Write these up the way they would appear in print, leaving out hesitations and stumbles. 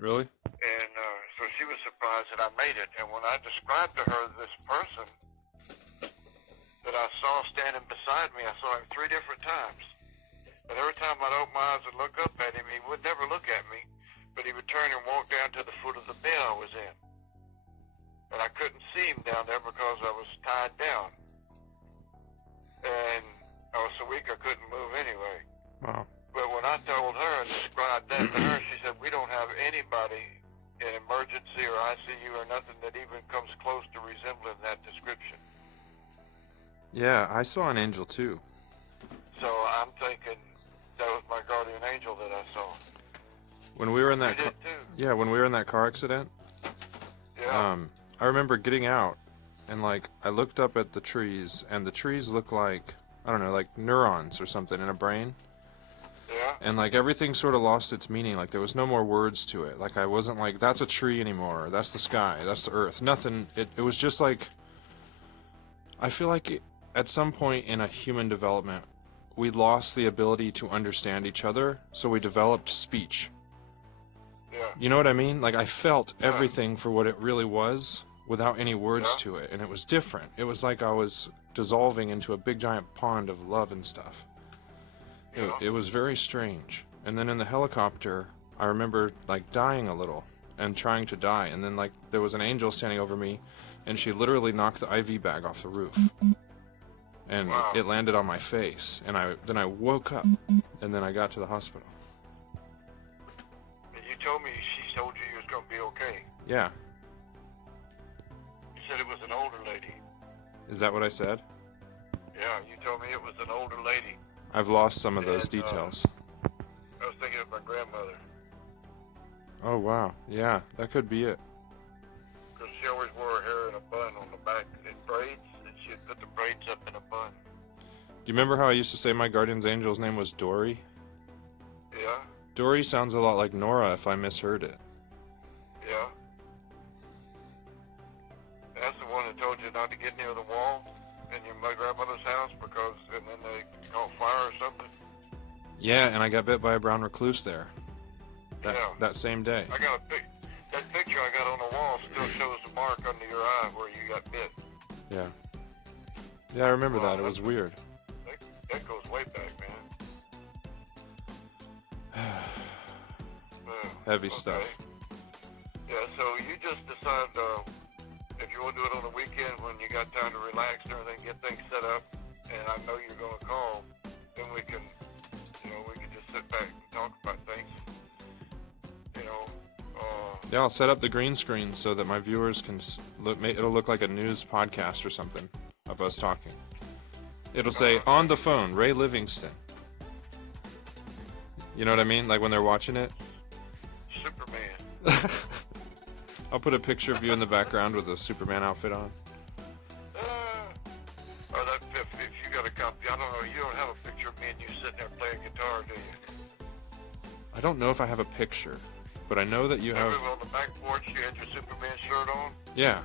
Really? And so she was surprised that I made it. And when I described to her this person that I saw standing beside me, I saw him 3 different times. And every time I'd open my eyes and look up at him, he would never look at me, but he would turn and walk down to the foot of the bed I was in. And I couldn't see him down there because I was tied down. And I was so weak I couldn't move anyway. Wow. But when I told her and described that to her, she said, we don't have anybody in emergency or ICU or nothing that even comes close to resembling that description. Yeah, I saw an angel too. So I'm thinking that was my guardian angel that I saw. When we were in that You did too. yeah, when we were in that car accident, Yeah. I remember getting out and like I looked up at the trees and the trees looked like, I don't know, like neurons or something in a brain. Yeah. And like everything sort of lost its meaning. Like there was no more words to it. Like I wasn't like, that's a tree anymore. That's the sky. That's the earth. Nothing. It was just like, I feel like at some point in a human development, we lost the ability to understand each other. So we developed speech. Yeah. You know what I mean? Like I felt everything for what it really was without any words to it. And it was different. It was like I was dissolving into a big giant pond of love and stuff. It was very strange. And then in the helicopter, I remember like dying a little and trying to die. And then like there was an angel standing over me and she literally knocked the IV bag off the roof. And it landed on my face. And then I woke up and then I got to the hospital. And you told me she told you was going to be okay. Yeah. You said it was an older lady. Is that what I said? Yeah, you told me it was an older lady. I've lost some of those details. I was thinking of my grandmother. Oh, wow. Yeah, that could be it. Because she always wore her hair in a bun on the back in braids, and she'd put the braids up in a bun. Do you remember how I used to say my guardian's angel's name was Dory? Yeah? Dory sounds a lot like Nora if I misheard it. Yeah? That's the one that told you not to get near the wall in my grandmother's house because, and then they caught fire or something? Yeah, and I got bit by a brown recluse there. That same day. I got that picture I got on the wall still shows the mark under your eye where you got bit. Yeah. Yeah, I remember that. It was weird. That goes way back, man. Heavy stuff. Yeah, so you just decide if you want to do it on the weekend when you got time to relax and everything, get things set up, and I know you're going to call, then we can just sit back and talk about things. Yeah, I'll set up the green screen so that my viewers can it'll look like a news podcast or something of us talking. It'll say, on the phone, Ray Livingston. You know what I mean? Like when they're watching it? Superman. I'll put a picture of you in the background with a Superman outfit on. If you got a copy, I don't know, you don't have a picture of me and you sitting there playing guitar, do you? I don't know if I have a picture, but I know that you have... Remember on the back porch you had your Superman shirt on? Yeah.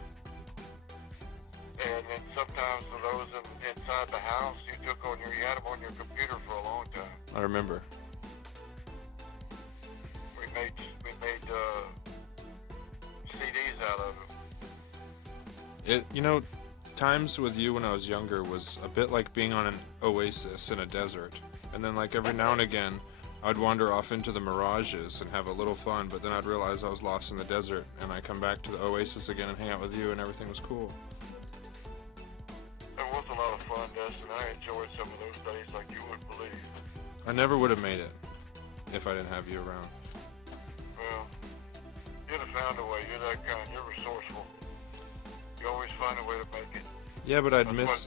And then sometimes for those inside the house, you had them on your computer for a long time. I remember. We made CDs out of them. Times with you when I was younger was a bit like being on an oasis in a desert. And then like every now and again, I'd wander off into the mirages and have a little fun, but then I'd realize I was lost in the desert, and I'd come back to the oasis again and hang out with you, and everything was cool. It was a lot of fun, Dustin. I enjoyed some of those days like you wouldn't believe. I never would have made it if I didn't have you around. Well, you'd have found a way. You're that kind. You're resourceful. You always find a way to make it. Yeah, but I'd miss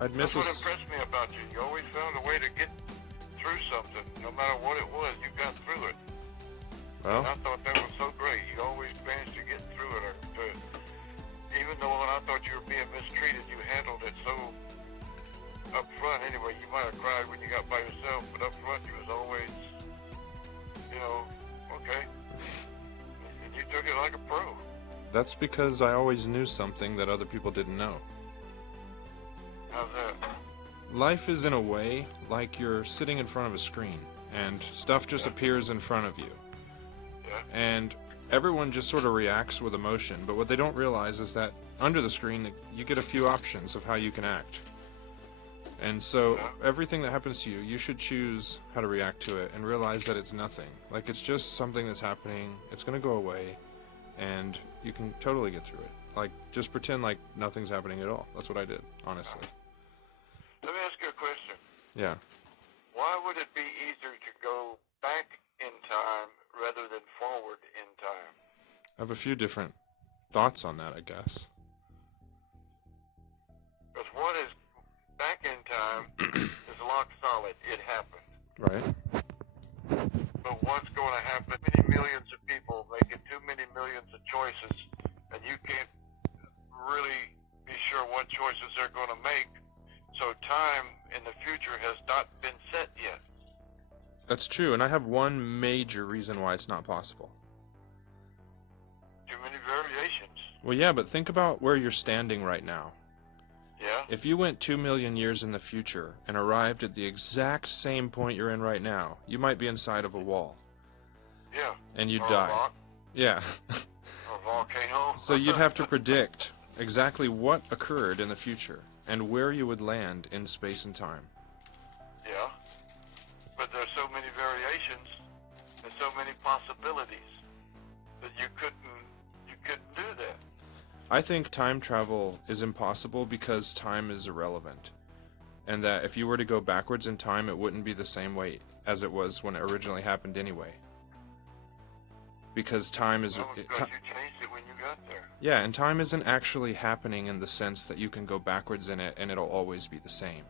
That's what impressed me about you. You always found a way to get through something. No matter what it was, you got through it. Well, And I thought that was so great. You always managed to get through it. Even though when I thought you were being mistreated, you handled it so up front. Anyway, you might have cried when you got by yourself, but up front you was always, okay. And you took it like a pro. that's because I always knew something that other people didn't know. How's that? Life is in a way like you're sitting in front of a screen, and stuff just appears in front of you. Yeah. And everyone just sort of reacts with emotion, but what they don't realize is that under the screen, you get a few options of how you can act. And so everything that happens to you, you should choose how to react to it and realize that it's nothing. Like, it's just something that's happening, it's going to go away, and you can totally get through it. Like, just pretend like nothing's happening at all. That's what I did, honestly. Let me ask you a question. Yeah. Why would it be easier to go back in time rather than forward in time? I have a few different thoughts on that, I guess. Because one is, back in time is lock solid. It happened. Right. But what's going to happen? Many millions of people making too many millions of choices, and you can't really be sure what choices they're going to make. So time in the future has not been set yet. That's true, and I have one major reason why it's not possible. Too many variations. Well, yeah, but think about where you're standing right now. Yeah? If you went 2 million years in the future and arrived at the exact same point you're in right now, you might be inside of a wall. Yeah. And you'd Or die. A rock, Yeah. or a volcano. So you'd have to predict exactly what occurred in the future and where you would land in space and time. Yeah. But there's so many variations and so many possibilities that you couldn't do that. I think time travel is impossible because time is irrelevant. And that if you were to go backwards in time, it wouldn't be the same way as it was when it originally happened anyway. Because time is... Well, because you changed it when you got there. Yeah, and time isn't actually happening in the sense that you can go backwards in it and it'll always be the same.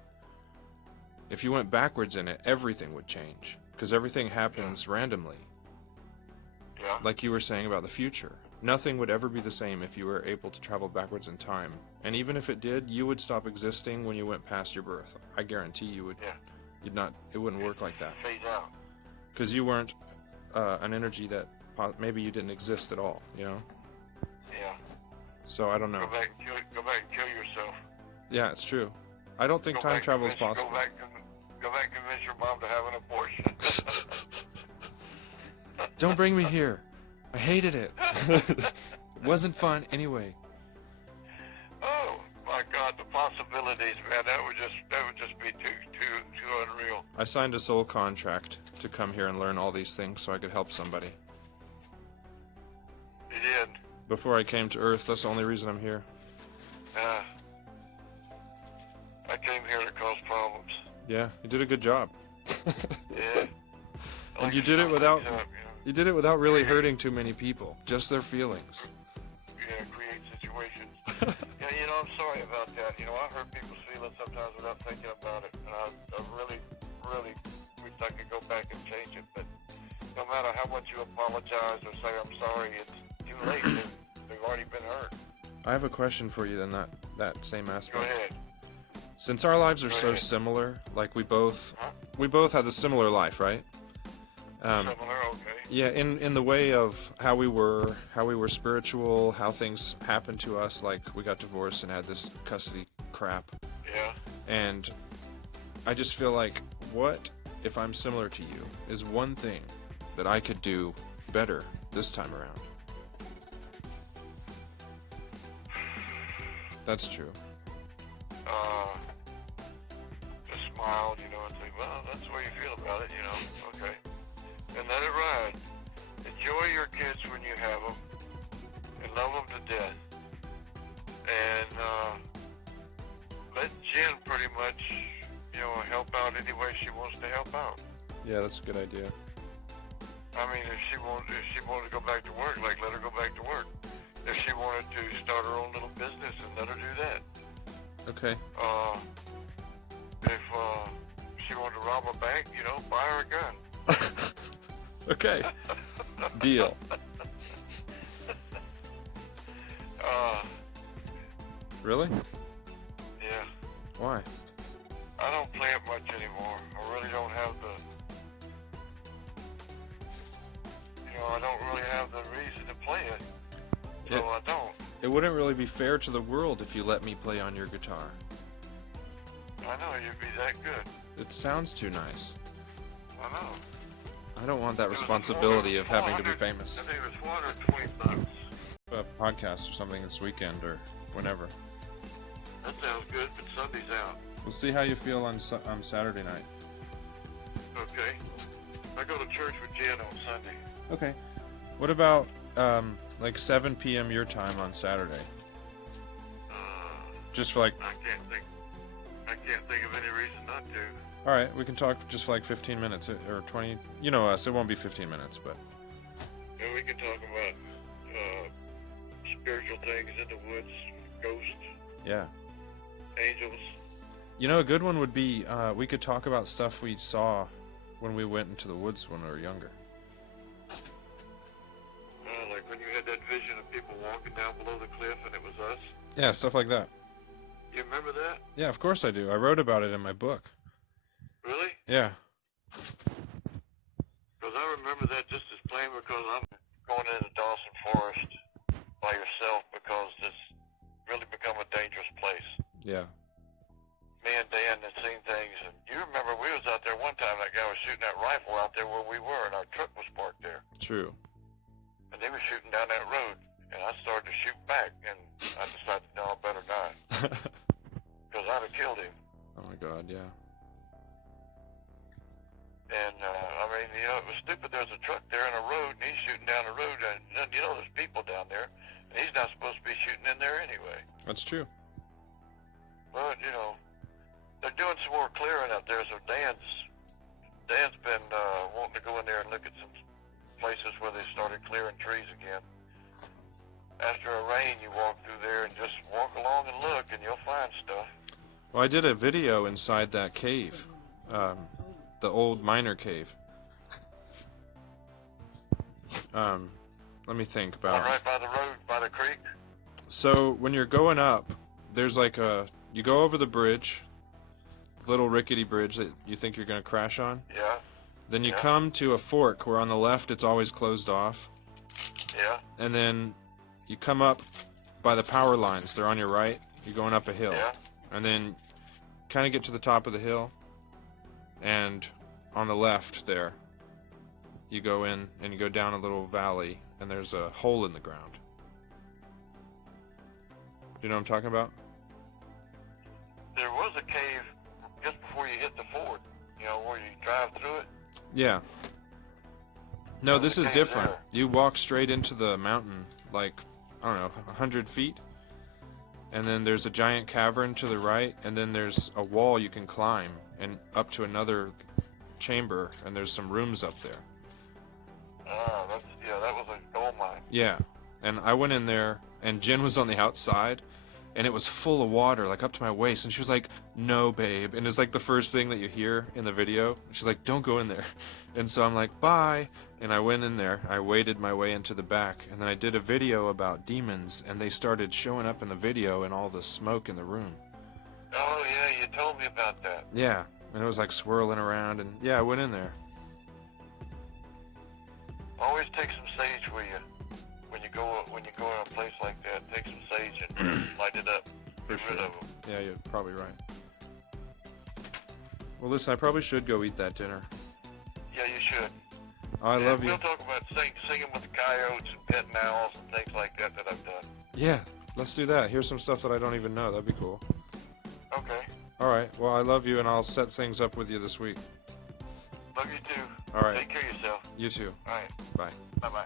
If you went backwards in it, everything would change. Because everything happens randomly. Yeah. Like you were saying about the future. Nothing would ever be the same if you were able to travel backwards in time. And even if it did, you would stop existing when you went past your birth. I guarantee you would. Yeah. You'd not. It wouldn't work like that. Phase out. Because you weren't an energy that maybe you didn't exist at all. You know. Yeah. So I don't know. Go back and kill yourself. Yeah, it's true. I don't think Go time back travel is convince- possible. Go back and convince your mom to have an abortion. Don't bring me here. I hated it. It wasn't fun anyway. Oh my God, the possibilities, man! That would just be too unreal. I signed a soul contract to come here and learn all these things so I could help somebody. You did. Before I came to Earth, that's the only reason I'm here. I came here to cause problems. Yeah, you did a good job. Yeah. And you did it without really hurting too many people, just their feelings. Yeah, create situations. Yeah, I'm sorry about that. I hurt people's feelings sometimes without thinking about it, and I really wish I could go back and change it. But no matter how much you apologize or say I'm sorry, it's too late. They've already been hurt. I have a question for you in that same aspect. Go ahead. Since our lives are so similar, like we both had a similar life, right? Similar, okay. Yeah, in the way of how we were spiritual, how things happened to us, like we got divorced and had this custody crap. Yeah. And I just feel like, what if I'm similar to you is one thing that I could do better this time around. That's true. Just smile, and think, well, that's the way you feel about it, okay. And let it ride. Enjoy your kids when you have them, and love them to death. And let Jen pretty much, help out any way she wants to help out. Yeah, that's a good idea. I mean, if she wanted to go back to work, let her go back to work. If she wanted to start her own little business, and let her do that. Okay. If she wanted to rob a bank, buy her a gun. Okay. Deal. Really? Yeah. Why? I don't play it much anymore. I really don't have I don't really have the reason to play it. So I don't. It wouldn't really be fair to the world if you let me play on your guitar. I know, you'd be that good. It sounds too nice. I know. I don't want that responsibility of having to be famous. I think it was $420. A podcast or something this weekend or whenever. That sounds good, but Sunday's out. We'll see how you feel on Saturday night. Okay. I go to church with Jen on Sunday. Okay. What about like 7 p.m. your time on Saturday? Just for like. I can't think of any reason not to. All right, we can talk just for like 15 minutes or 20. You know us, it won't be 15 minutes, but. And we can talk about spiritual things in the woods, ghosts. Yeah. Angels. You know, a good one would be we could talk about stuff we saw when we went into the woods when we were younger. Like when you had that vision of people walking down below the cliff and it was us? Yeah, stuff like that. You remember that? Yeah, of course I do. I wrote about it in my book. Really? Yeah. Because I remember that just as plain because I'm going into Dawson Forest by yourself because it's really become a dangerous place. Yeah. Me and Dan had seen things, and you remember we was out there one time, that guy was shooting that rifle out there where we were, and our truck was parked there. True. And they were shooting down that road, and I started to shoot back, and I decided, no, I better not. Because I'd have killed him. Oh my God, yeah. And, I mean, you know, it was stupid. There's a truck there in a road, and he's shooting down the road, and you know there's people down there, and he's not supposed to be shooting in there anyway. That's true. But, you know, they're doing some more clearing up there, so Dan's been wanting to go in there and look at some places where they started clearing trees again. After a rain, you walk through there and just walk along and look, and you'll find stuff. Well, I did a video inside that cave, the old miner cave. Let me think about. Right by the road, by the creek. So when you're going up, there's like you go over the bridge, little rickety bridge that you think you're gonna crash on. Yeah. Then you come to a fork where on the left it's always closed off. Yeah. And then you come up by the power lines. They're on your right. You're going up a hill. Yeah. And then kind of get to the top of the hill. And on the left there, you go in and you go down a little valley and there's a hole in the ground. Do you know what I'm talking about? There was a cave just before you hit the ford, you know, where you drive through it. Yeah. No, There's this a is cave different. there. You walk straight into the mountain, like, I don't know, 100 feet. And then there's a giant cavern to the right, and then there's a wall you can climb and up to another chamber, and there's some rooms up there. That was a gold mine. Yeah. And I went in there, and Jen was on the outside, and it was full of water, like up to my waist, and she was like, "No, babe." And it's like the first thing that you hear in the video. She's like, "Don't go in there." And so I'm like, "Bye." And I went in there. I waded my way into the back, and then I did a video about demons, and they started showing up in the video and all the smoke in the room. Oh, yeah, you told me about that. Yeah, and it was like swirling around, and yeah, I went in there. Always take some sage with you when you go in a place like that. Take some sage and light it up. Get rid of them. Yeah, you're probably right. Well, listen, I probably should go eat that dinner. Yeah, you should. Oh, I love you. We'll talk about singing with the coyotes and petting owls and things like that I've done. Yeah, let's do that. Here's some stuff that I don't even know. That'd be cool. Okay. All right. Well, I love you, and I'll set things up with you this week. Love you too. All right. Take care of yourself. You too. All right. Bye. Bye-bye.